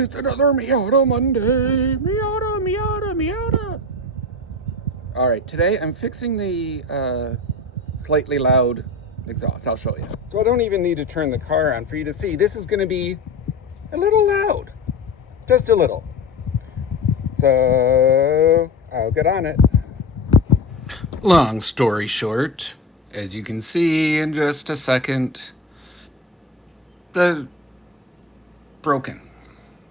It's another Miata Monday. Miata, Miata, Miata. All right, today I'm fixing the slightly loud exhaust. I'll show you. So I don't even need to turn the car on for you to see. This is going to be a little loud, just a little. So I'll get on it. Long story short, as you can see in just a second, the broken.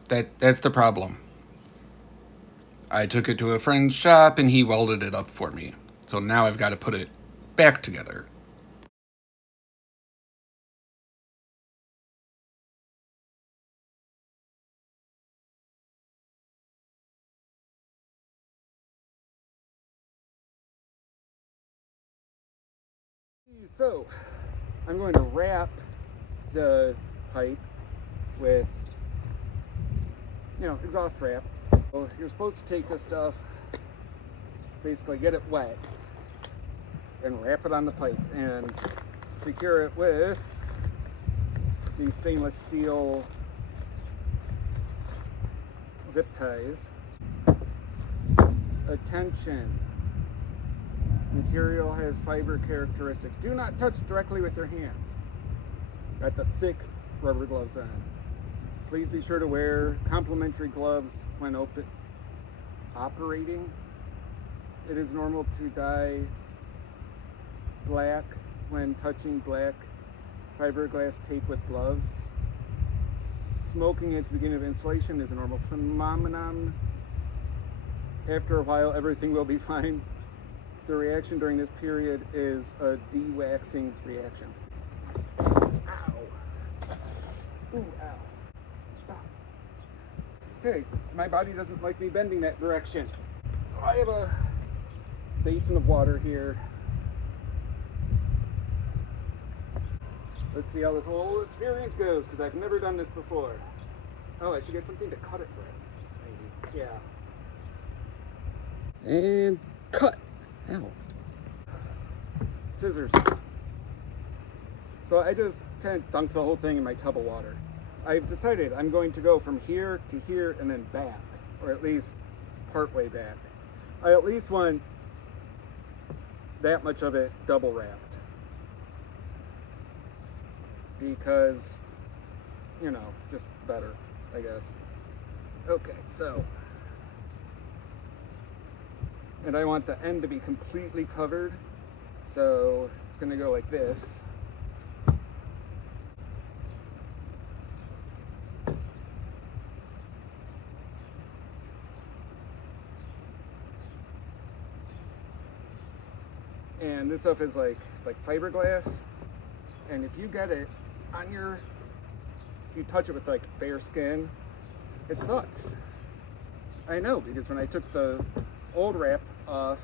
That's the problem. I took it to a friend's shop and he welded it up for me. So now I've got to put it back together. So I'm going to wrap the pipe with, exhaust wrap. So you're supposed to take this stuff, basically get it wet, and wrap it on the pipe and secure it with these stainless steel zip ties. Attention, material has fiber characteristics. Do not touch directly with your hands. Got the thick rubber gloves on. Please be sure to wear complimentary gloves when operating. It is normal to dye black when touching black fiberglass tape with gloves. Smoking at the beginning of installation is a normal phenomenon. After a while, everything will be fine. The reaction during this period is a de-waxing reaction. Ow. Ooh, ow. Okay, my body doesn't like me bending that direction. So I have a basin of water here. Let's see how this whole experience goes, because I've never done this before. Oh, I should get something to cut it with. Maybe. Yeah. And cut. Ow. Scissors. So I just kind of dunked the whole thing in my tub of water. I've decided I'm going to go from here to here and then back, or at least part way back. I at least want that much of it double wrapped. Because, just better, I guess. Okay, so. And I want the end to be completely covered. So it's going to go like this. And this stuff is like fiberglass. And if you get it on if you touch it with like bare skin, it sucks. I know, because when I took the old wrap off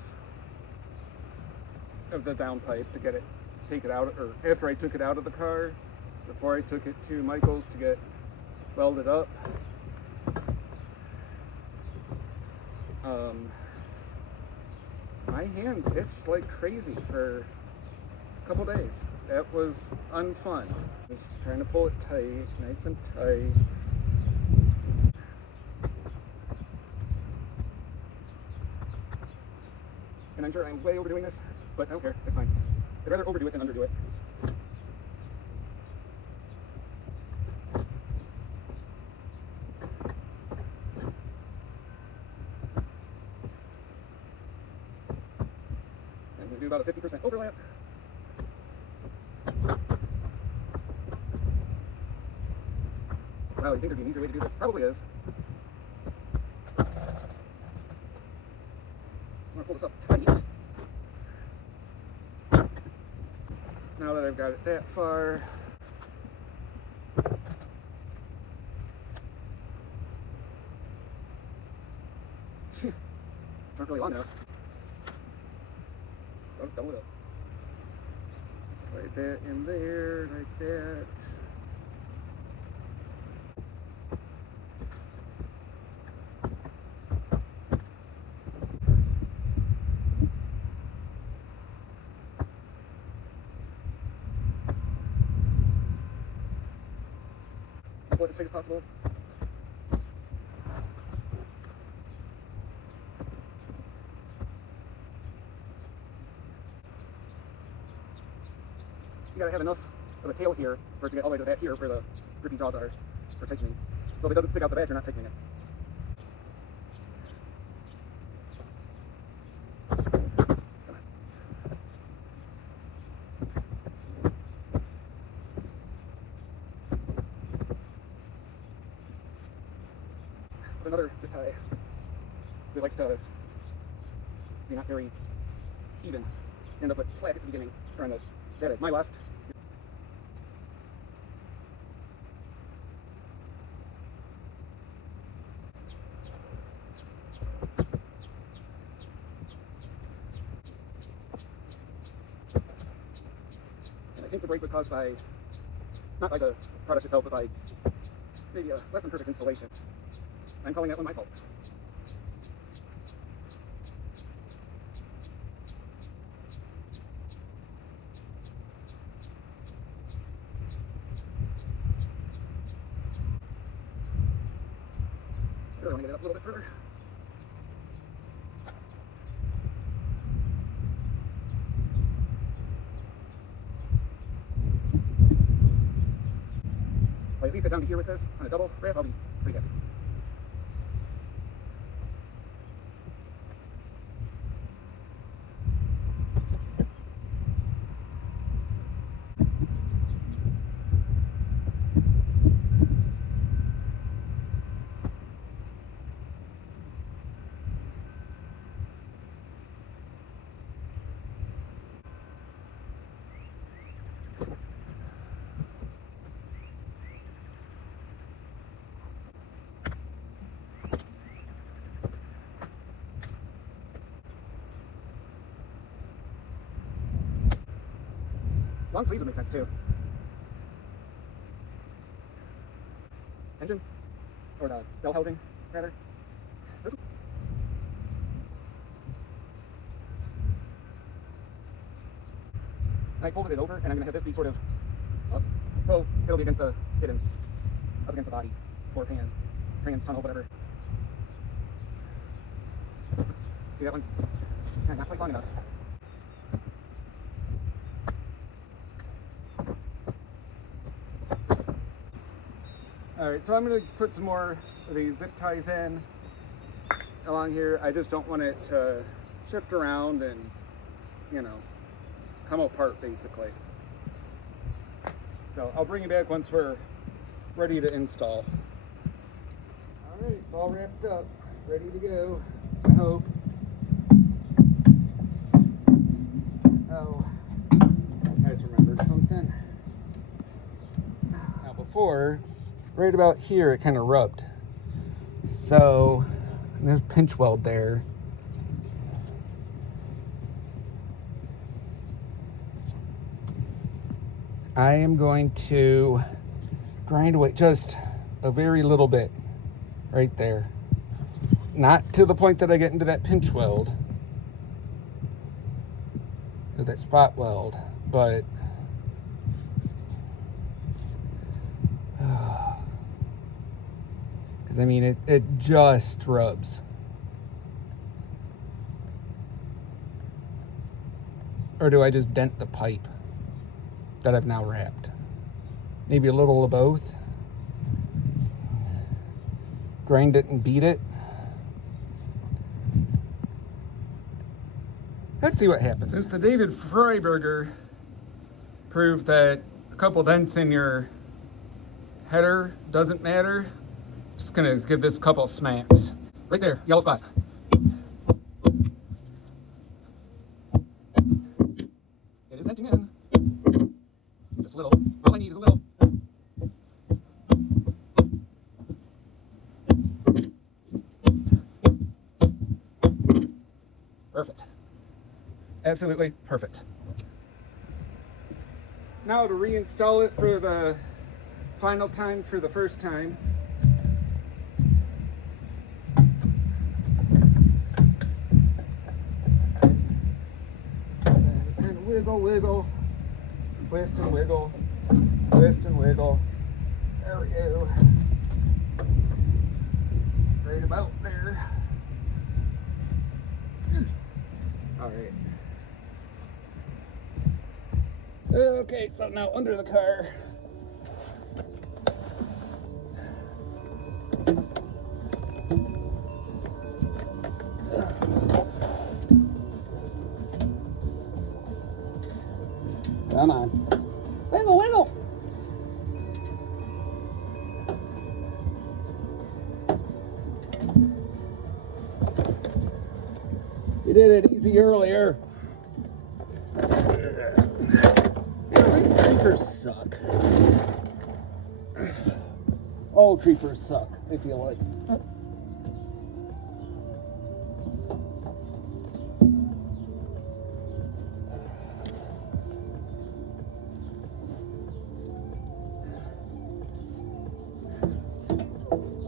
of the downpipe to take it out, or after I took it out of the car, before I took it to Michael's to get welded up, my hands itched like crazy for a couple days. That was unfun. Just trying to pull it tight, nice and tight. And I'm sure I'm way overdoing this, but I don't care, it's fine. I'd rather overdo it than underdo it. I'm going to do about a 50% overlap. Wow, you think there'd be an easier way to do this? Probably is. I'm going to pull this up tight. Now that I've got it that far, not really long enough. I'll just double it up. Slide that in there, like that. Pull it as tight as possible. gotta have enough of a tail here for it to get all the way to that here where the gripping jaws are for tightening. So if it doesn't stick out the back, you're not tightening it. Put another zip tie. It likes to be not very even. End up with slack at the beginning, or on that is my left. And I think the break was caused by, not by the product itself, but by maybe a less than perfect installation. I'm calling that one my fault. I really want to get it up a little bit further. If I at least get down to here with this on a double wrap, I'll be pretty happy. Long sleeves would make sense too. Engine, or the bell housing, rather. This one. And I folded it over, and I'm going to have this be sort of up, so it'll be against the hidden, up against the body, or trans tunnel, whatever. See, that one's not quite long enough. Alright, so I'm going to put some more of these zip ties in along here. I just don't want it to shift around and, you know, come apart basically. So I'll bring you back once we're ready to install. Alright, it's all wrapped up, ready to go, I hope. Oh, I just remembered something. Now before, right about here it kind of rubbed, so there's pinch weld there. I am going to grind away just a very little bit right there, not to the point that I get into that pinch weld or that spot weld, but I mean, it just rubs. Or do I just dent the pipe that I've now wrapped? Maybe a little of both. Grind it and beat it. Let's see what happens. Since the David Freiberger proved that a couple dents in your header doesn't matter, just gonna give this a couple smacks. Right there, yellow spot. It is denting in. Just a little. All I need is a little. Perfect. Absolutely perfect. Now to reinstall it for the final time for the first time. Wiggle, wiggle, twist and wiggle, twist and wiggle. There we go. Right about there. All right. Okay, so now under the car. Come on. Wiggle, wiggle. You did it easy earlier. These creepers suck. All creepers suck, I feel like.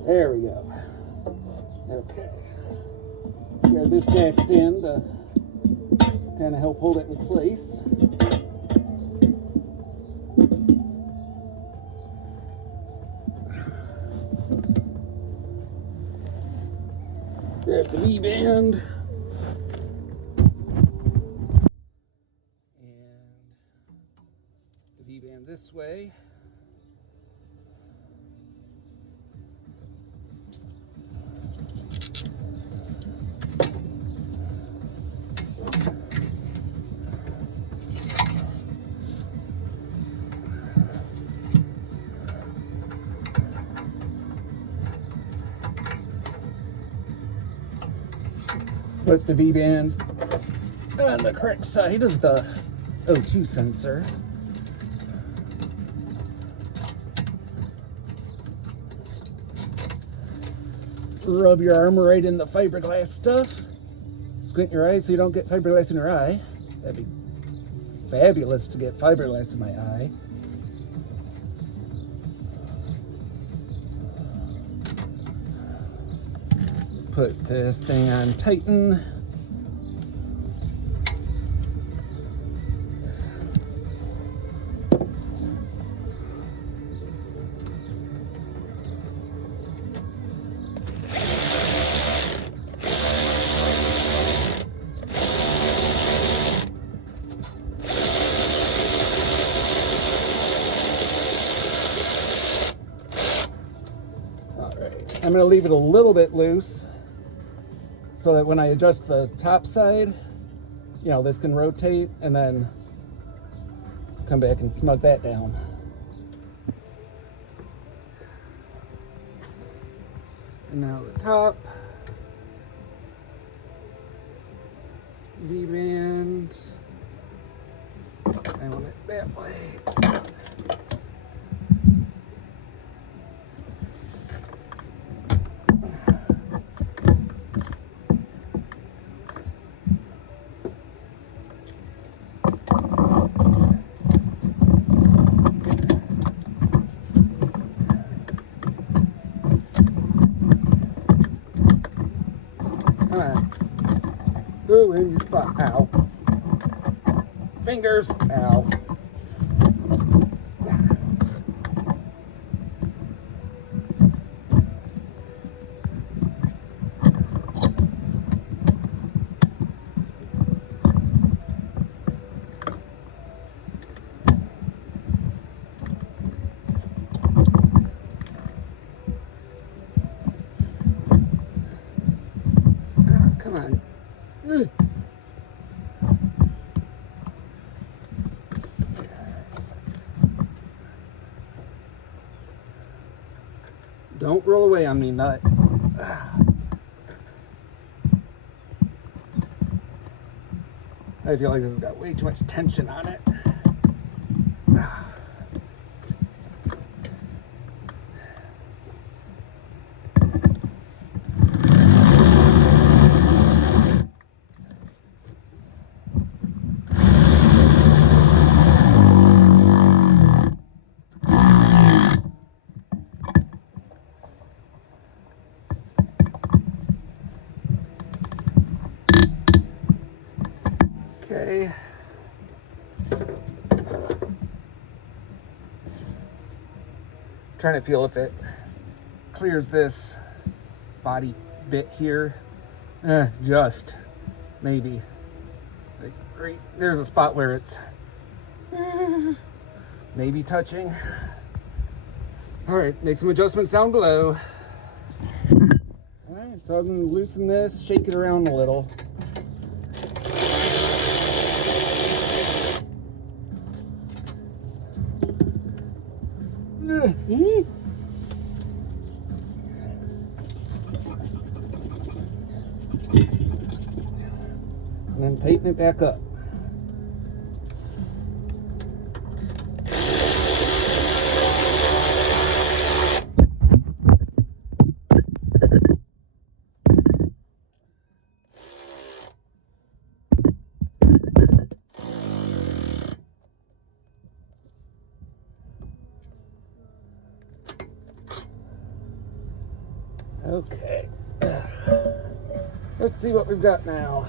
There we go. Okay. Grab this dash stand to kind of help hold it in place. Grab the V-band. And the V-band this way. Put the V-band on the correct side of the O2 sensor. Rub your arm right in the fiberglass stuff. Squint your eyes so you don't get fiberglass in your eye. That'd be fabulous to get fiberglass in my eye. Put this thing on tighten. All right, I'm gonna leave it a little bit loose, so that when I adjust the top side, you know, this can rotate and then come back and snug that down. And now the top. V-band. I want it that way. Come on. Go in your spot. Ow. Fingers. Ow. Come on. Don't roll away on me, nut. I feel like this has got way too much tension on it. Okay. Trying to feel if it clears this body bit here. Just maybe. Like right there's a spot where it's Maybe touching. All right, make some adjustments down below. All right, so I'm gonna loosen this, shake it around a little. And then tighten it back up. Okay. Let's see what we've got now.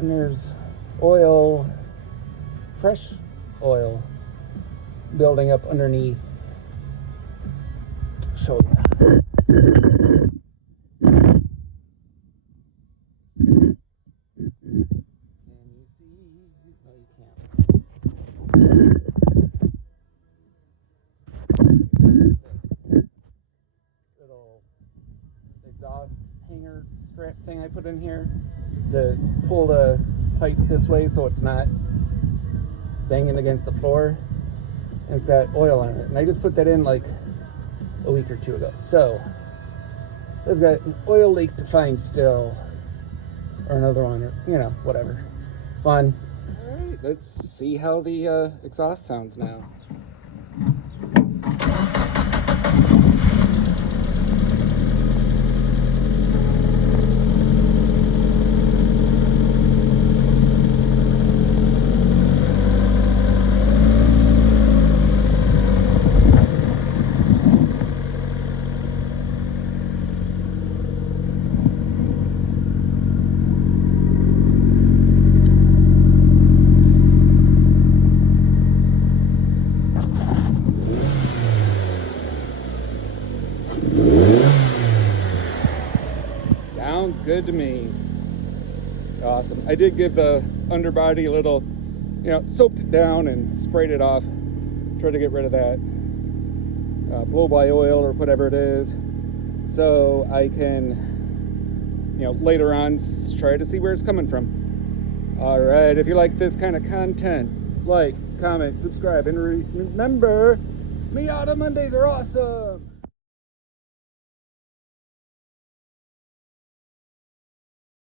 And there's oil, fresh oil, building up underneath. Show you. Can you see? No, you can't. This little exhaust hanger strap thing I put in here to pull the pipe this way so it's not banging against the floor, and it's got oil on it, and I just put that in like a week or two ago. So I've got an oil leak to find still, or another one, or whatever. Fun. All right, let's see how the exhaust sounds now. Sounds good to me. Awesome. I did give the underbody a little, soaked it down and sprayed it off. Tried to get rid of that blow-by oil or whatever it is, so I can, later on try to see where it's coming from. All right. If you like this kind of content, like, comment, subscribe, and remember, Miata Mondays are awesome.